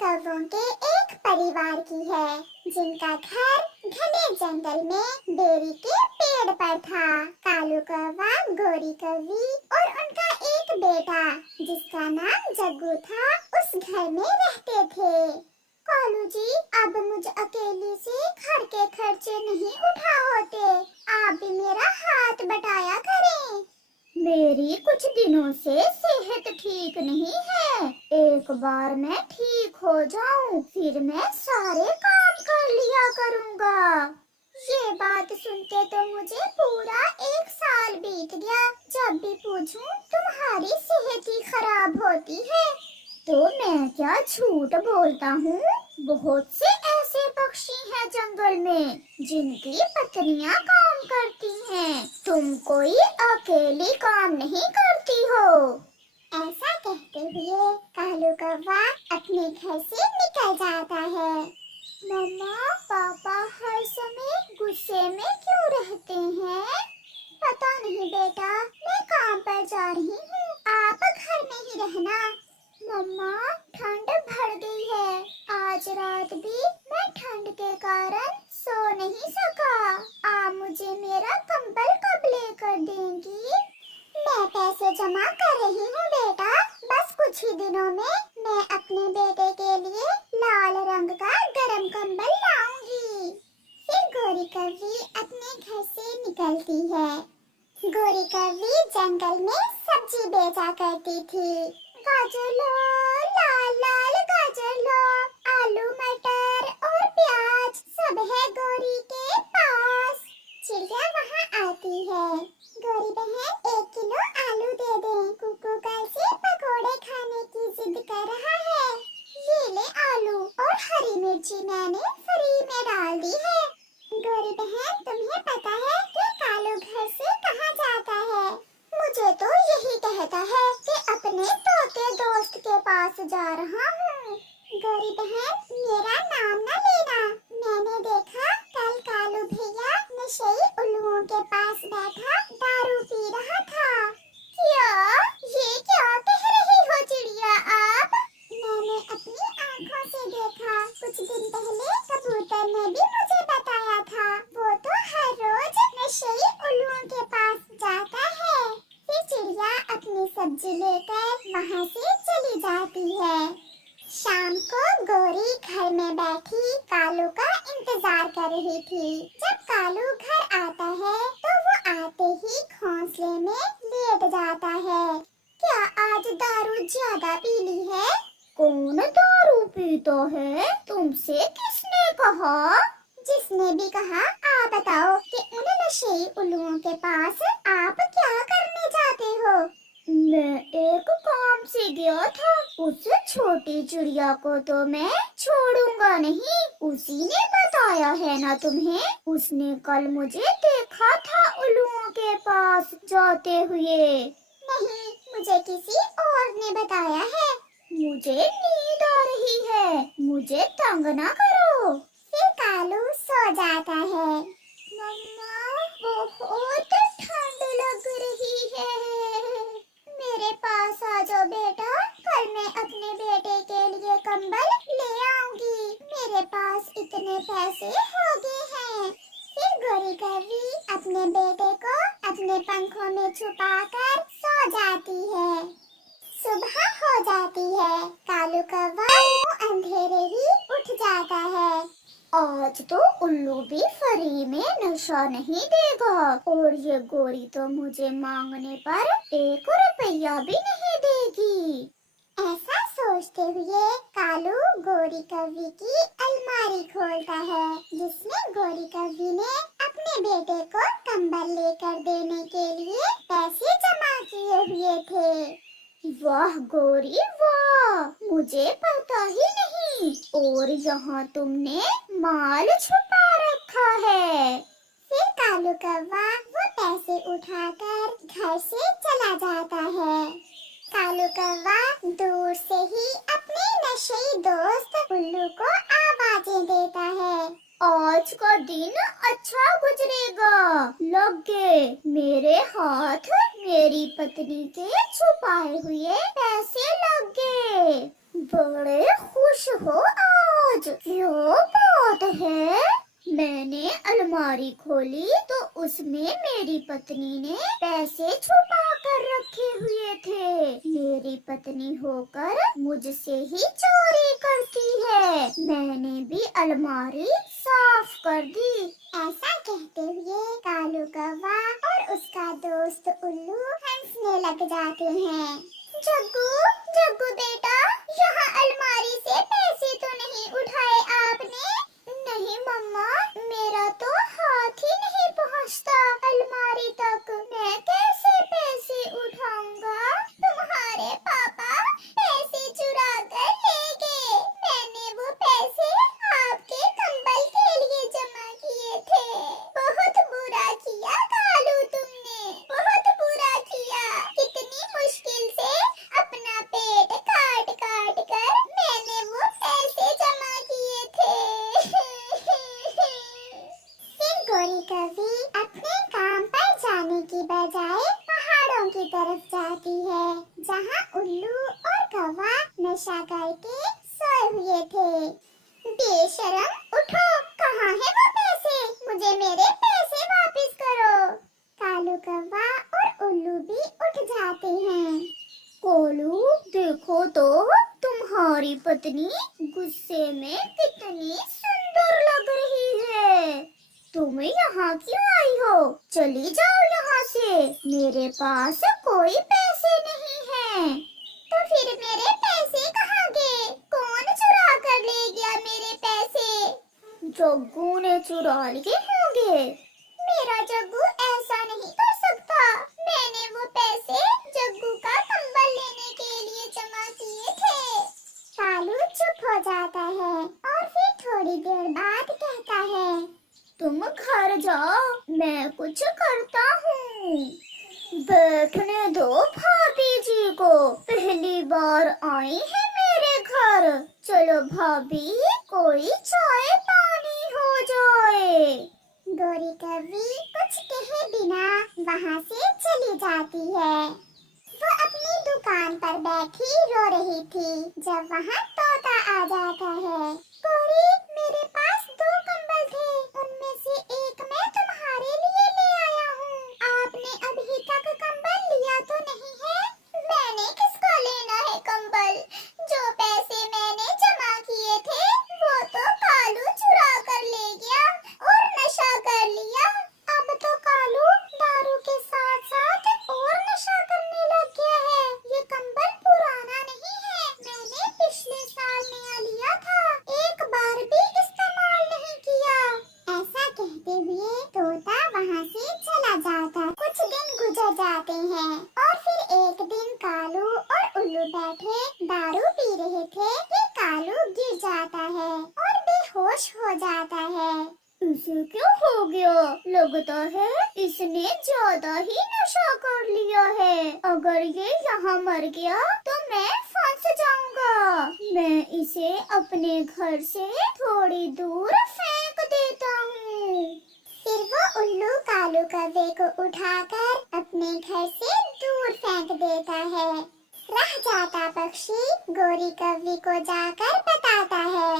कौवों के एक परिवार की है जिनका घर घने जंगल में बेरी के पेड़ पर था। कालू कौवा, गोरी कौवी और उनका एक बेटा जिसका नाम जग्गू था उस घर में रहते थे। कालू जी, अब मुझ अकेली से घर के खर्चे नहीं उठा होते, आप भी मेरा हाथ बटाया करें। मेरी कुछ दिनों से सेहत ठीक नहीं है, एक बार मैं ठीक हो जाऊं फिर मैं सारे काम कर लिया करूंगा। ये बात सुनते तो मुझे पूरा 1 साल बीत गया। जब भी पूछूं तुम्हारी सेहत ही खराब होती है। तो मैं क्या झूठ बोलता हूँ? बहुत से ऐसे पक्षी हैं जंगल में जिनकी पत्नियां काम करती हैं। तुम कोई अकेली काम नहीं करती हो। ऐसा कहते हुए कालू कौवा अपने घर से निकल जाता है। मम्मा, पापा हर समय गुस्से में क्यों रहते हैं? पता नहीं बेटा, मैं काम पर जा रही हूँ, आप घर में ही रहना। मम्मा, ठंड बढ़ गई है, आज रात भी मैं ठंड के कारण सो नहीं सका। आप मुझे मेरा कंबल कब लेकर देंगी? मैं पैसे जमा कर रही हूँ बेटा, बस कुछ ही दिनों में मैं अपने बेटे के लिए लाल रंग का गरम कंबल लाऊंगी। फिर गोरी कौवी अपने घर से निकलती है। गोरी कौवी जंगल में सब्जी बेचा करती थी। गाजर लो, लाल लाल गाजर लो, आलू मटर और प्याज सब है गोरी के पास। चिड़िया वहाँ आती है। गोरी बहन, 1 किलो आलू दे दे, कुकू कल से पकोड़े खाने की जिद कर रहा है। ये ले आलू और हरी मिर्ची मैंने फ्री में डाल दी है। गोरी बहन, तुम्हें पता है कि कालू घर से कहाँ जाता है? मुझे तो यही कहता है कि अपने तोते दोस्त के पास जा रहा हूँ। गोरी बहन, मेरा नाम न लेना, मैंने देखा कल कालू भैया नशेई उल्लुओं के पास बैठा दारू पी रहा था। क्या? ये क्या कह रही हो चिड़िया आप? मैंने अपनी आँखों से देखा, कुछ दिन पहले कबूतर ने भी मुझे बताया था। वो तो हर रोज नशेई उल्लुओं के पास जाता है। फिर चिड़िया अपनी सब्जी लेकर वहाँ से चली जाती है। शाम को गोरी घर में बैठी कालू का इंतजार कर रही थी। जब कालू घर आता है तो वो आते ही घोंसले में लेट जाता है। क्या आज दारू ज्यादा पी ली है? कौन दारू पीता है? तुमसे किसने कहा? जिसने भी कहा, आप बताओ कि उन नशेई उल्लुओं के पास आप क्या करने जाते हो? मैं एक काम से गया था, उस छोटी चिड़िया को तो मैं छोड़ूंगा नहीं। उसी ने बताया है ना तुम्हें, उसने कल मुझे देखा था उल्लुओं के पास जाते हुए। नहीं, मुझे किसी और ने बताया है। मुझे नींद आ रही है, मुझे तंग ना करो। फिर कालू सो जाता है। मम्मा, बहुत ठंड लग रही है, मेरे पास आ जाओ बेटा, कल मैं अपने बेटे के लिए कंबल ले आऊंगी। मेरे पास इतने पैसे हो गए हैं। फिर गोरी कौवी अपने बेटे को अपने पंखों में छुपाकर सो जाती है। सुबह हो जाती है। कालू कौवा अंधेरे ही उठ जाता है। आज तो उल्लू भी फ्री में नशा नहीं देगा और ये गोरी तो मुझे मांगने पर 1 रुपया भी नहीं देगी। ऐसा सोचते हुए कालू गोरी कौवी की अलमारी खोलता है जिसमें गोरी कौवी ने अपने बेटे को कंबल लेकर देने के लिए पैसे जमा किए हुए थे। वाह गोरी वाह, मुझे पता ही नहीं, और यहाँ तुमने माल छुपा रखा है। फिर कालू कौवा वो पैसे उठाकर घर से चला जाता है। कालू कौवा दूर से ही अपने नशेई दोस्त उल्लू को आवाजें देता है। आज का दिन अच्छा गुजरेगा, लग गए मेरे हाथ, मेरी पत्नी के छुपाए हुए पैसे लग गए। बड़े खुश हो आज, क्यों बात है? मैंने अलमारी खोली तो उसमें मेरी पत्नी ने पैसे छुपा कर रखे हुए थे। मेरी पत्नी होकर मुझसे ही चोरी करती है। मैंने भी अलमारी साफ कर दी। ऐसा कहते हुए कालू कौवा और उसका दोस्त उल्लू हंसने लग जाते हैं। जग्गू, जग्गू बेटा, यहाँ अलमारी से पैसे तो नहीं उठाए आपने? नहीं मम्मा, मेरा तो हाथ ही नहीं पहुँचता अलमारी तक। मैं कैसे पैसे उठाऊंगा? तुम्हारे पापा पैसे चुरा कर ले गए। मैंने वो पैसे आपके कंबल के लिए जमा किए थे। बहुत बुरा किया कालू तुमने, बहुत बुरा किया। कितनी मुश्किल से अपना पेट काट काट कर मैंने वो पैसे जमा किए थे। फिर गोरी कवि अपने काम पर जाने की बजाय पहाड़ों की तरफ जाती है, जहाँ उल्लू और कौवा नशा करके सोए हुए थे। बेशरम, उठो, कहाँ है वो पैसे? मुझे मेरे पैसे वापस करो। कालू कौवा और उल्लू भी उठ जाते हैं। कोलू, देखो तो तुम्हारी पत्नी गुस्से में कितनी सुंदर लग रही है। तुम यहाँ क्यों आई हो? चली जाओ यहाँ से। मेरे पास कोई पैसे नहीं हैं। तो फिर मेरे पैसे कहाँ गए? कौन चुरा कर ले गया मेरे पैसे? जग्गू ने चुरा लिए होंगे। मेरा जग्गू ऐसा नहीं कर सकता। मैंने वो पैसे जग्गू का कंबल लेने के लिए जमा किए थे। कालू चुप हो जाता है और फिर थोड़ी देर बाद कहता है, तुम घर जाओ, मैं कुछ करता हूँ। बैठने दो भाभी जी को, पहली बार आई है मेरे घर। चलो भाभी, कोई चाय पानी हो जाए। गोरी कवि कुछ कहे बिना वहाँ से चली जाती है। वो अपनी दुकान पर बैठी रो रही थी जब वहाँ तोता आ जाता है। गोरी, मेरे पास 2 कंबल थे, उनमें से एक मैं तुम्हारे लिए ले आया हूँ। आपने अभी तक कंबल लिया तो नहीं है? मैंने किसको लेना है कंबल? जो पैसे मैंने जमा किए थे वो तो कालू चुरा कर ले गया और नशा कर लिया। अब तो कालू दारू के साथ साथ और नशा करने लग गया है। ये कंबल पुराना नहीं है, मैंने पिछले साल नया लिया था, एक बार भी इस्तेमाल नहीं किया। ऐसा कहते हुए तोता वहाँ से चला जाता। कुछ दिन गुजर जाते हैं और फिर एक दिन कालू और उल्लू बैठे दारू पी रहे थे कि कालू गिर जाता है और बेहोश हो जाता है। इसे क्या हो गया? लगता है इसने ज्यादा ही नशा कर लिया है। अगर ये यहाँ मर गया तो मैं फंस जाऊंगा। मैं इसे अपने घर से थोड़ी दूर फेंक देता हूँ। फिर वो उल्लू कालू कौवे को उठाकर अपने घर से दूर फेंक देता है। रह जाता पक्षी गोरी कौवी को जाकर बताता है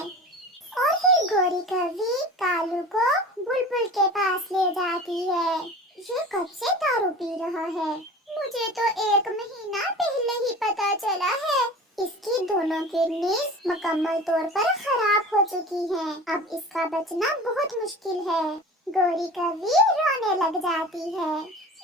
और फिर गोरी कौवी कालू को बुलबुल के पास ले जाती है। ये कब से दारू पी रहा है? मुझे तो 1 महीना पहले ही पता चला है। इसकी दोनों किडनीज मुकम्मल तौर पर खराब हो चुकी हैं। अब इसका बचना बहुत मुश्किल है। गोरी कौवी रोने लग जाती है।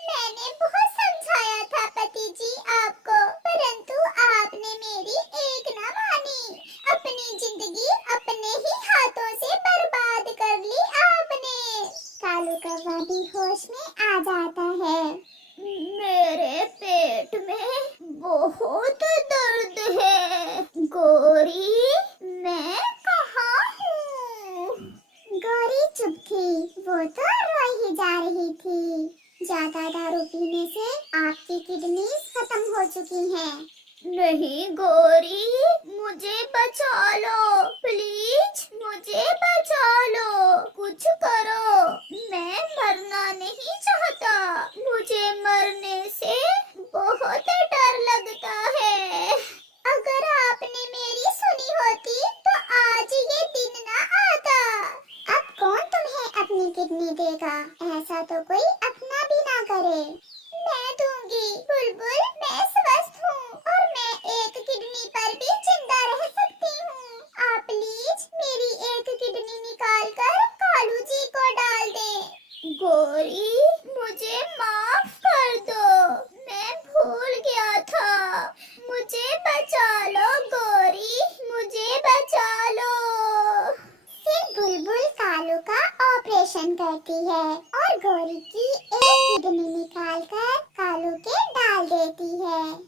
मैंने बहुत समझाया था पति जी आपको, परंतु आपने मेरी एक न मानी। अपनी जिंदगी अपने ही हाथों से बर्बाद कर ली आपने। कालू कौवा भी होश में आ जाता है। मेरे पेट में बहुत दर्द है। गोरी, मैं कहाँ हूँ? गोरी चुप थी, वो तो रो ही जा रही थी। ज्यादा दारू पीने से आपकी किडनीज खत्म हो चुकी हैं। नहीं गोरी, मुझे बचा लो, प्लीज मुझे बचा लो, कुछ करो। मैं मरना नहीं चाहता, मुझे मरने से बहुत डर लगता है। अगर आपने मेरी सुनी गोरी, मुझे माफ कर दो, मैं भूल गया था। मुझे बचा लो गोरी, मुझे बचा लो। फिर बुलबुल कालू का ऑपरेशन करती है और गोरी की एक किडनी निकालकर कालू के डाल देती है।